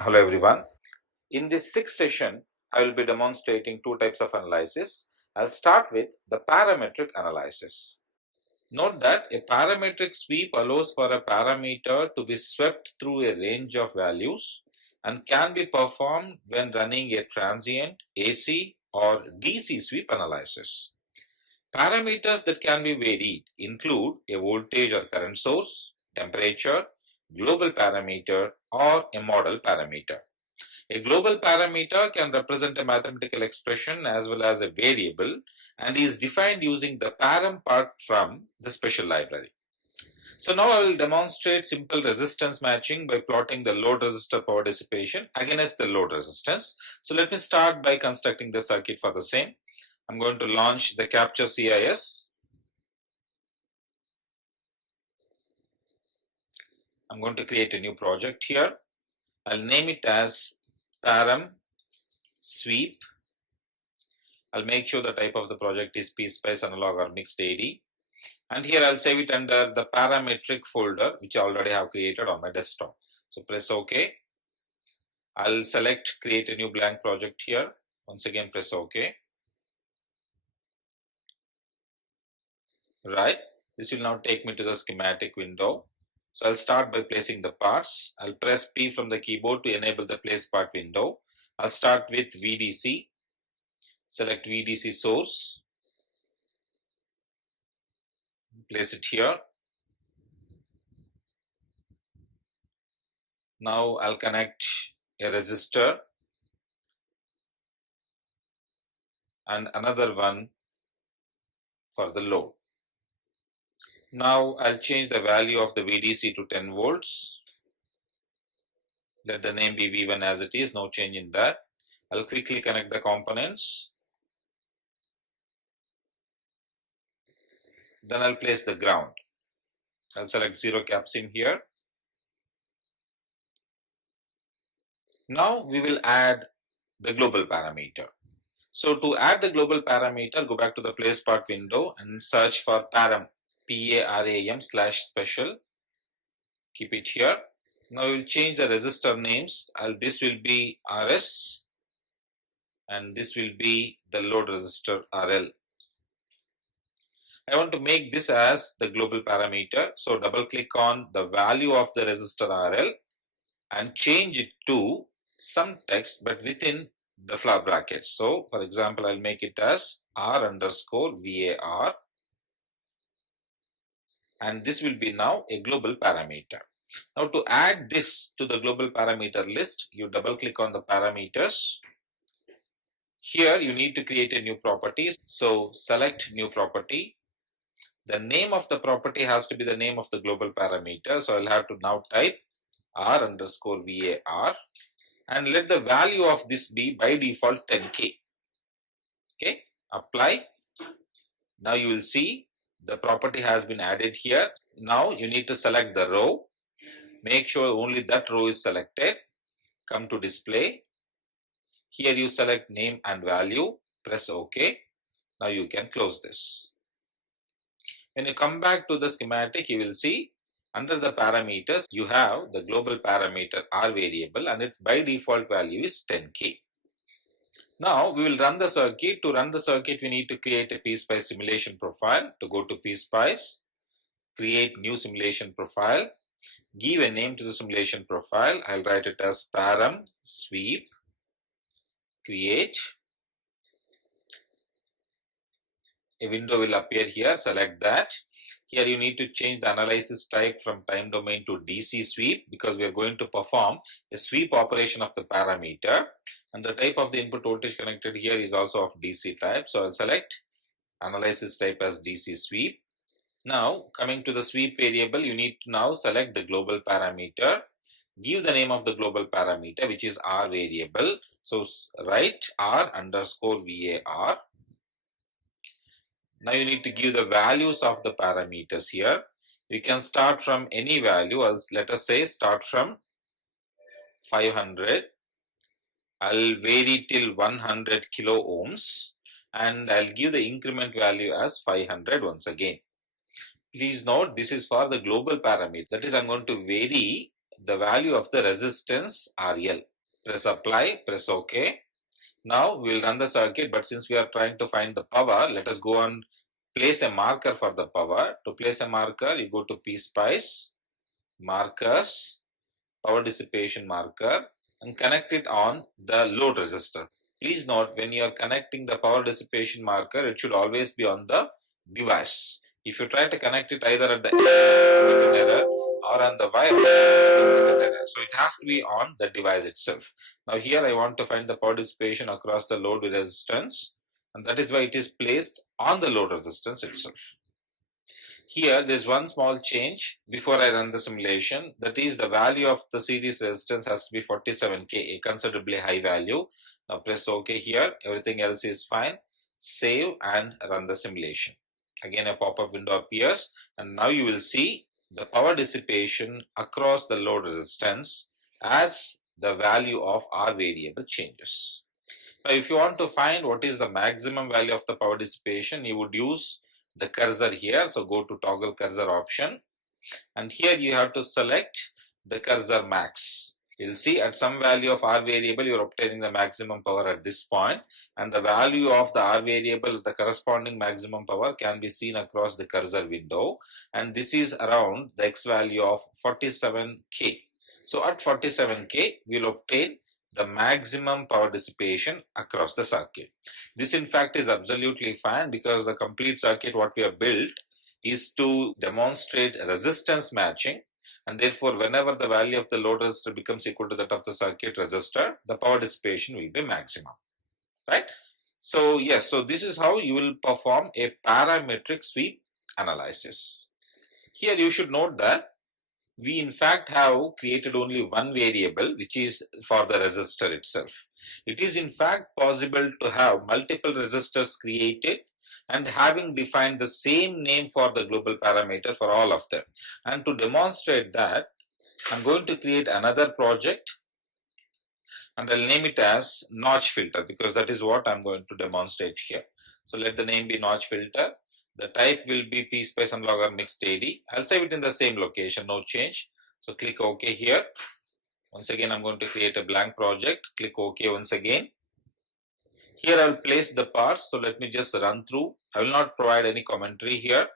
Hello everyone. In this sixth session, I will be demonstrating two types of analysis. I'll start with the parametric analysis. Note that a parametric sweep allows for a parameter to be swept through a range of values and can be performed when running a transient, AC or DC sweep analysis. Parameters that can be varied include a voltage or current source, temperature, global parameter or a model parameter. A global parameter can represent a mathematical expression as well as a variable and is defined using the param part from the special library. So now I will demonstrate simple resistance matching by plotting the load resistor power dissipation against the load resistance. So let me start by constructing the circuit for the same. I'm going to launch the Capture CIS. I'm going to create a new project here. I'll name it as param sweep. I'll make sure the type of the project is PSpice analog or mixed AD. And here I'll save it under the parametric folder, which I already have created on my desktop. So press OK. I'll select create a new blank project here. Once again, press OK. Right. This will now take me to the schematic window. So I'll start by placing the parts. I'll press P from the keyboard to enable the place part window. I'll start with VDC. Select VDC source. Place it here. Now I'll connect a resistor and another one for the load. Now I'll change the value of the VDC to 10 volts. Let the name be V1 as it is, no change in that. I'll quickly connect the components. Then I'll place the ground. I'll select 0 capsim here. Now we will add the global parameter. So to add the global parameter, go back to the place part window and search for param, PARAM/special. Keep it here. Now we will change the resistor names. This will be RS and this will be the load resistor RL. I want to make this as the global parameter. So double click on the value of the resistor RL and change it to some text but within the flower brackets. So for example, I'll make it as R_VAR and this will be now a global parameter. Now to add this to the global parameter list, you double click on the parameters. Here you need to create a new property. So select new property. The name of the property has to be the name of the global parameter. So I'll have to now type R_VAR and let the value of this be by default 10K. Okay, apply. Now you will see the property has been added here. Now you need to select the row. Make sure only that row is selected. Come to display. Here you select name and value. Press OK. Now you can close this. When you come back to the schematic, you will see under the parameters, you have the global parameter R variable and its by default value is 10K. Now we will run the circuit. To run the circuit, we need to create a PSpice simulation profile. To go to PSpice, create new simulation profile, give a name to the simulation profile. I'll write it as param sweep, create. A window will appear here, select that. Here you need to change the analysis type from time domain to DC sweep because we are going to perform a sweep operation of the parameter, and the type of the input voltage connected here is also of DC type. So I'll select analysis type as DC sweep. Now coming to the sweep variable, you need to now select the global parameter. Give the name of the global parameter, which is R variable. So write R_VAR. Now you need to give the values of the parameters here. You can start from any value. Let us say start from 500. I'll vary till 100 kilo ohms and I'll give the increment value as 500 once again. Please note this is for the global parameter. That is, I'm going to vary the value of the resistance RL. Press apply, press OK. Now we will run the circuit, but since we are trying to find the power, let us go and place a marker for the power. To place a marker, you go to PSpice, markers, power dissipation marker, and connect it on the load resistor. Please note, when you are connecting the power dissipation marker, it should always be on the device. If you try to connect it either at the error or on the wire, so it has to be on the device itself. Now here I want to find the power dissipation across the load resistance, and that is why it is placed on the load resistance itself. Here there is one small change before I run the simulation, that is the value of the series resistance has to be 47K, a considerably high value. Now press OK here, everything else is fine. Save and run the simulation. Again a pop-up window appears, and now you will see the power dissipation across the load resistance as the value of R variable changes. Now if you want to find what is the maximum value of the power dissipation, you would use the cursor here. So go to toggle cursor option, and here you have to select the cursor max. You'll see at some value of R variable you are obtaining the maximum power at this point, and the value of the R variable, the corresponding maximum power, can be seen across the cursor window, and this is around the X value of 47K. So at 47K we will obtain the maximum power dissipation across the circuit. This in fact is absolutely fine, because the complete circuit what we have built is to demonstrate resistance matching, and therefore whenever the value of the load resistor becomes equal to that of the circuit resistor, the power dissipation will be maximum, right? So yes, so this is how you will perform a parametric sweep analysis. Here you should note that we in fact have created only one variable, which is for the resistor itself. It is in fact possible to have multiple resistors created and having defined the same name for the global parameter for all of them. And to demonstrate that, I'm going to create another project, and I'll name it as notch filter, because that is what I'm going to demonstrate here. So let the name be notch filter. The type will be PSpice Unlogger Mixed AD. I'll save it in the same location, no change. So click OK here. Once again, I'm going to create a blank project. Click OK once again. Here I'll place the parts. So let me just run through. I will not provide any commentary here.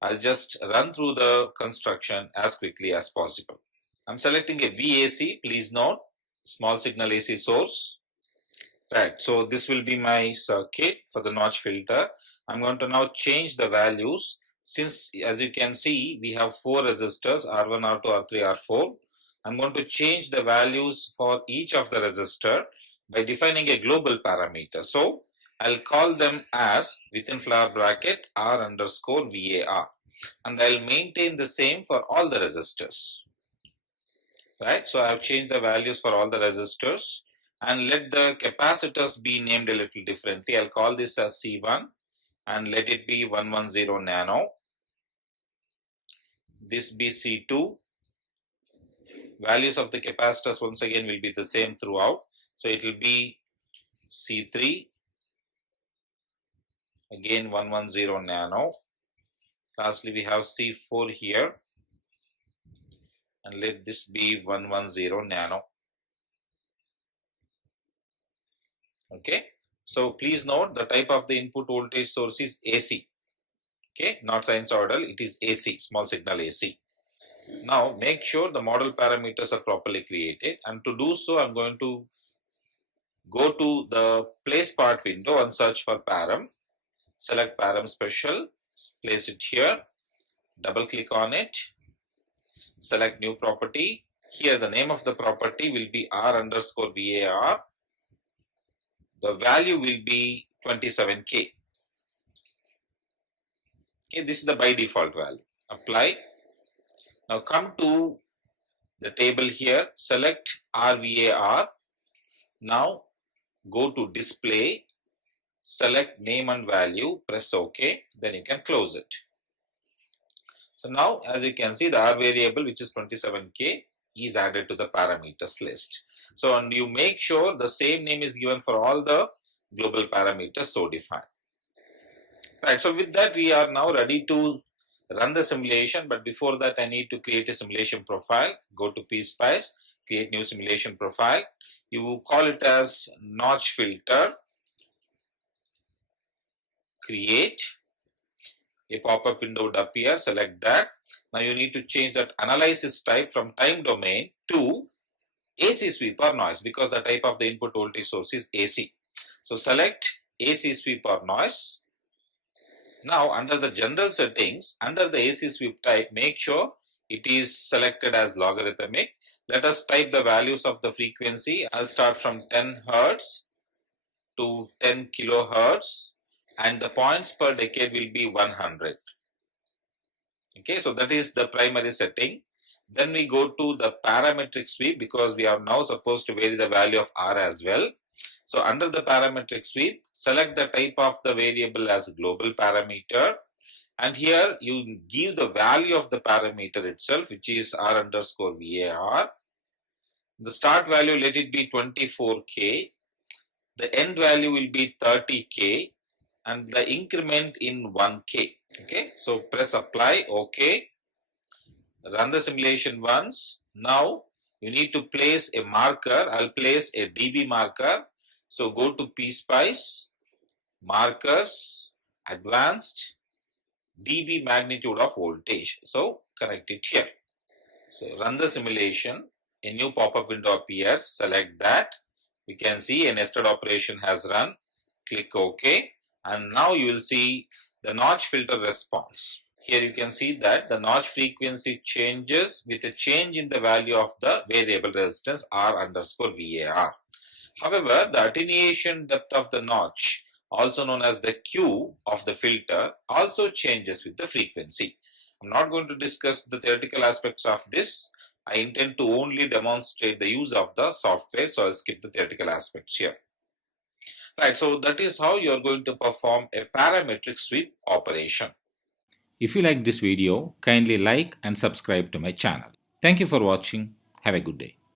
I'll just run through the construction as quickly as possible. I'm selecting a VAC. Please note, small signal AC source. Right, so this will be my circuit for the notch filter. I'm going to now change the values. Since as you can see, we have 4 resistors, R1, R2, R3, R4. I'm going to change the values for each of the resistor by defining a global parameter. So I'll call them as, within flower bracket, R underscore VAR, and I'll maintain the same for all the resistors. Right, so I have changed the values for all the resistors, and let the capacitors be named a little differently. I'll call this as C1 and let it be 110 nano. This be C2. Values of the capacitors once again will be the same throughout. So it will be C3, again 110 nano. Lastly, we have C4 here, and let this be 110 nano. Okay, so please note the type of the input voltage source is AC. Okay, not sinusoidal, it is AC, small signal AC. Now make sure the model parameters are properly created, and to do so I'm going to go to the place part window and search for param. Select param special, place it here, double click on it, select new property. Here the name of the property will be R underscore VAR. The value will be 27K. Okay, this is the by default value. Apply. Now come to the table here, select RVAR. Now go to display, select name and value, press OK, then you can close it. So now as you can see, the R variable, which is 27K, is added to the parameters list. So and you make sure the same name is given for all the global parameters so defined. Right, so with that we are now ready to run the simulation, but before that I need to create a simulation profile. Go to PSpice, create new simulation profile. You will call it as notch filter, create. A pop-up window would appear, select that. Now you need to change that analysis type from time domain to AC sweep or noise, because the type of the input voltage source is AC. So select AC sweep or noise. Now under the general settings, under the AC sweep type, make sure it is selected as logarithmic. Let us type the values of the frequency. I'll start from 10 Hz to 10 kilohertz, and the points per decade will be 100. Okay, so that is the primary setting. Then we go to the parametric sweep, because we are now supposed to vary the value of R as well. So under the parametric sweep, select the type of the variable as global parameter, and here you give the value of the parameter itself, which is R underscore VAR. The start value, let it be 24K. The end value will be 30K, and the increment in 1K. Okay, so press apply, OK. Run the simulation once. Now you need to place a marker. I'll place a dB marker. So go to PSpice, markers, advanced, dB magnitude of voltage. So connect it here. So run the simulation. A new pop-up window appears. Select that. We can see a nested operation has run. Click OK. And now you will see the notch filter response. Here you can see that the notch frequency changes with a change in the value of the variable resistance R underscore VAR. However, the attenuation depth of the notch, also known as the Q of the filter, also changes with the frequency. I'm not going to discuss the theoretical aspects of this. I intend to only demonstrate the use of the software, so I'll skip the theoretical aspects here. Right, so that is how you are going to perform a parametric sweep operation. If you like this video, kindly like and subscribe to my channel. Thank you for watching. Have a good day.